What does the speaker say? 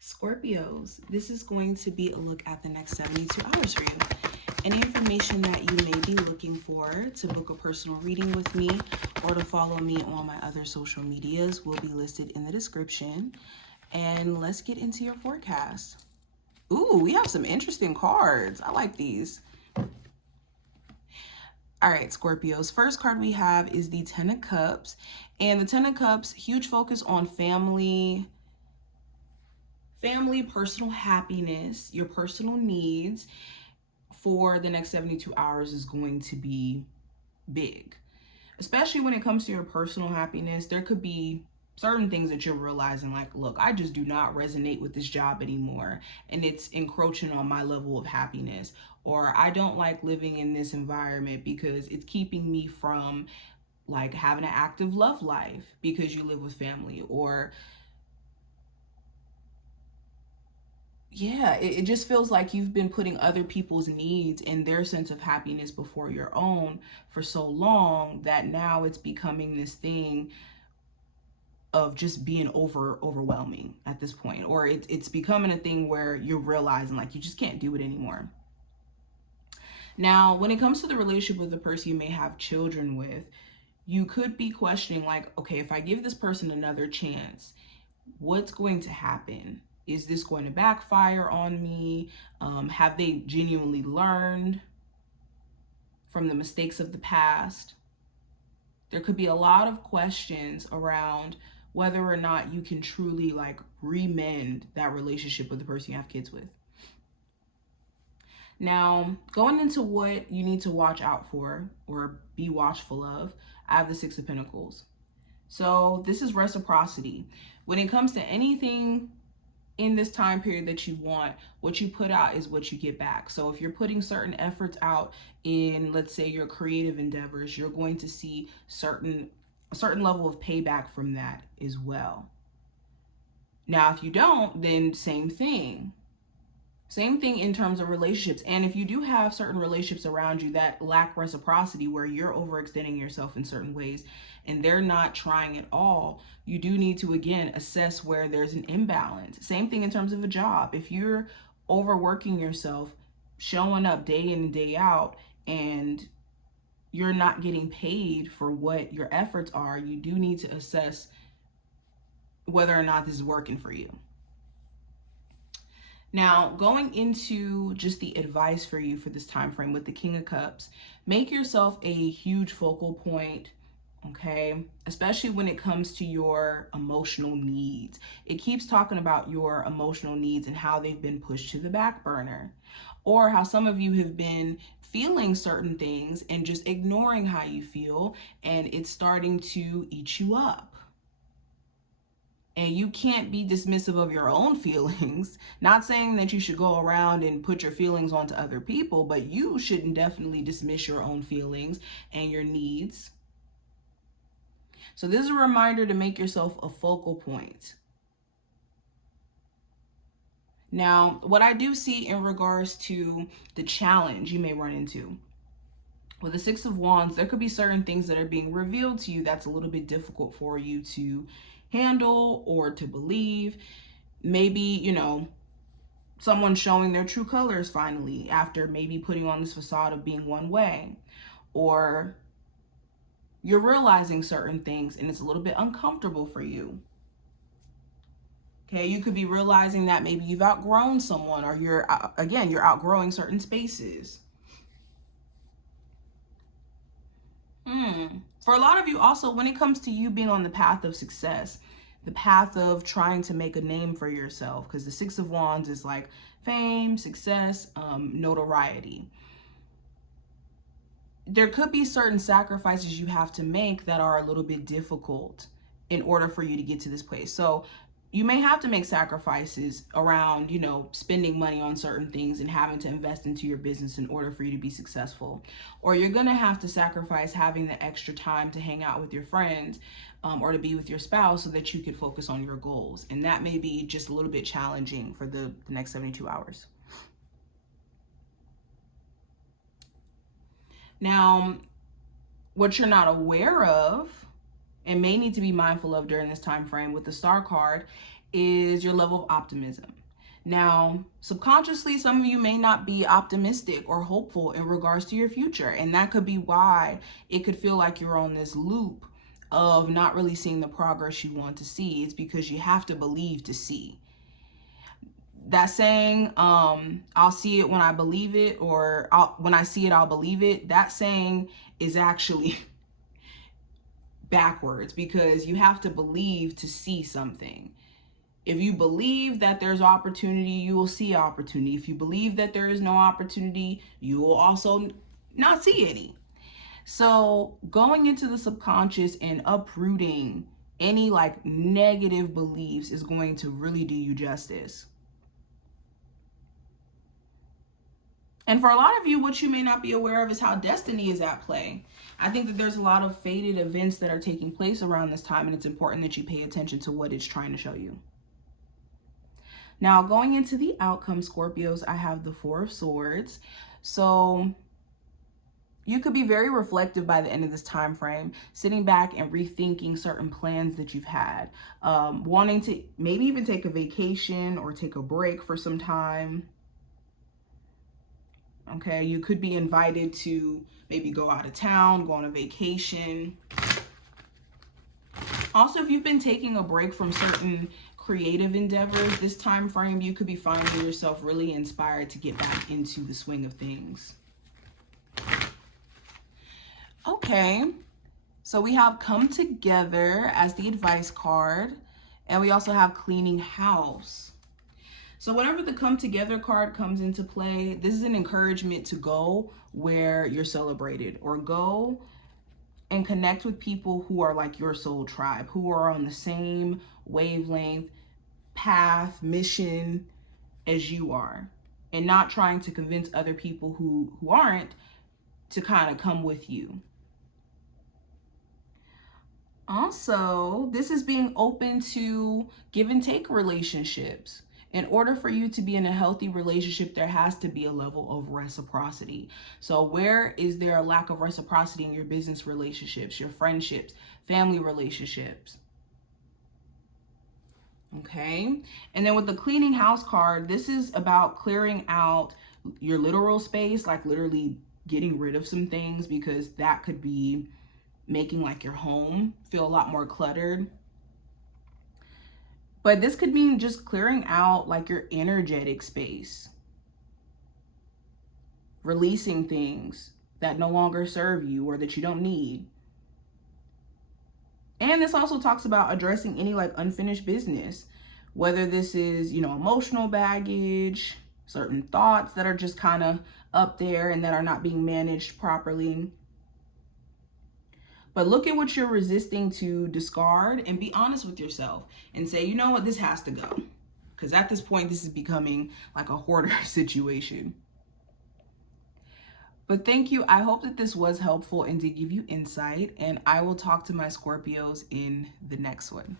Scorpios, this is going to be a look at the next 72 hours for you. Any information that you may be looking for to book a personal reading with me or to follow me on my other social medias will be listed in the description. And let's get into your forecast. Ooh, we have some interesting cards. I like these. All right, Scorpios. First card we have is the Ten of Cups. And the Ten of Cups, huge focus on family, personal happiness, your personal needs for the next 72 hours is going to be big. Especially when it comes to your personal happiness, there could be certain things that you're realizing like, look, I just do not resonate with this job anymore and it's encroaching on my level of happiness, or I don't like living in this environment because it's keeping me from like having an active love life because you live with family, or yeah, it just feels like you've been putting other people's needs and their sense of happiness before your own for so long that now it's becoming this thing of just being overwhelming at this point, or it's becoming a thing where you're realizing like you just can't do it anymore. Now, when it comes to the relationship with the person you may have children with, you could be questioning like, okay, if I give this person another chance, what's going to happen? Is this going to backfire on me? Have they genuinely learned from the mistakes of the past? There could be a lot of questions around whether or not you can truly like remend that relationship with the person you have kids with. Now, going into what you need to watch out for or be watchful of, I have the Six of Pentacles. So this is reciprocity. When it comes to anything in this time period that you want, what you put out is what you get back. So if you're putting certain efforts out in, let's say, your creative endeavors, you're going to see a certain level of payback from that as well. Now, if you don't, then same thing. Same thing in terms of relationships. And if you do have certain relationships around you that lack reciprocity, where you're overextending yourself in certain ways and they're not trying at all, you do need to, again, assess where there's an imbalance. Same thing in terms of a job. If you're overworking yourself, showing up day in and day out, and you're not getting paid for what your efforts are, you do need to assess whether or not this is working for you. Now, going into just the advice for you for this time frame with the King of Cups, make yourself a huge focal point, okay? Especially when it comes to your emotional needs. It keeps talking about your emotional needs and how they've been pushed to the back burner, or how some of you have been feeling certain things and just ignoring how you feel, and it's starting to eat you up. And you can't be dismissive of your own feelings. Not saying that you should go around and put your feelings onto other people, but you shouldn't definitely dismiss your own feelings and your needs. So this is a reminder to make yourself a focal point. Now, what I do see in regards to the challenge you may run into, with the Six of Wands, there could be certain things that are being revealed to you that's a little bit difficult for you to handle or to believe. Maybe, you know, someone showing their true colors finally after maybe putting on this facade of being one way, or you're realizing certain things and it's a little bit uncomfortable for you. Okay, you could be realizing that maybe you've outgrown someone, or you're outgrowing certain spaces. For a lot of you also, when it comes to you being on the path of success, the path of trying to make a name for yourself, because the Six of Wands is like fame, success, notoriety. There could be certain sacrifices you have to make that are a little bit difficult in order for you to get to this place. So you may have to make sacrifices around, you know, spending money on certain things and having to invest into your business in order for you to be successful. Or you're going to have to sacrifice having the extra time to hang out with your friends, or to be with your spouse so that you can focus on your goals. And that may be just a little bit challenging for the next 72 hours. Now, what you're not aware of and may need to be mindful of during this time frame with the Star card is your level of optimism. Now, subconsciously, some of you may not be optimistic or hopeful in regards to your future. And that could be why it could feel like you're on this loop of not really seeing the progress you want to see. It's because you have to believe to see. That saying, I'll see it when I believe it, or when I see it, I'll believe it. That saying is actually backwards, because you have to believe to see something. If you believe that there's opportunity, you will see opportunity. If you believe that there is no opportunity, you will also not see any. So going into the subconscious and uprooting any like negative beliefs is going to really do you justice. And for a lot of you, what you may not be aware of is how destiny is at play. I think that there's a lot of fated events that are taking place around this time, and it's important that you pay attention to what it's trying to show you. Now, going into the outcome, Scorpios, I have the Four of Swords. So you could be very reflective by the end of this time frame, sitting back and rethinking certain plans that you've had, wanting to maybe even take a vacation or take a break for some time. Okay, you could be invited to maybe go out of town, go on a vacation. Also, if you've been taking a break from certain creative endeavors this time frame, you could be finding yourself really inspired to get back into the swing of things. Okay, so we have come together as the advice card, and we also have cleaning house. So whenever the come together card comes into play, this is an encouragement to go where you're celebrated, or go and connect with people who are like your soul tribe, who are on the same wavelength, path, mission as you are, and not trying to convince other people who aren't to kind of come with you. Also, this is being open to give and take relationships. In order for you to be in a healthy relationship, there has to be a level of reciprocity. So where is there a lack of reciprocity in your business relationships, your friendships, family relationships? Okay. And then with the cleaning house card, this is about clearing out your literal space, like literally getting rid of some things, because that could be making like your home feel a lot more cluttered. But this could mean just clearing out like your energetic space, releasing things that no longer serve you or that you don't need. And this also talks about addressing any like unfinished business, whether this is, emotional baggage, certain thoughts that are just kind of up there and that are not being managed properly. But look at what you're resisting to discard and be honest with yourself and say, you know what, this has to go. Because at this point, this is becoming like a hoarder situation. But thank you. I hope that this was helpful and did give you insight. And I will talk to my Scorpios in the next one.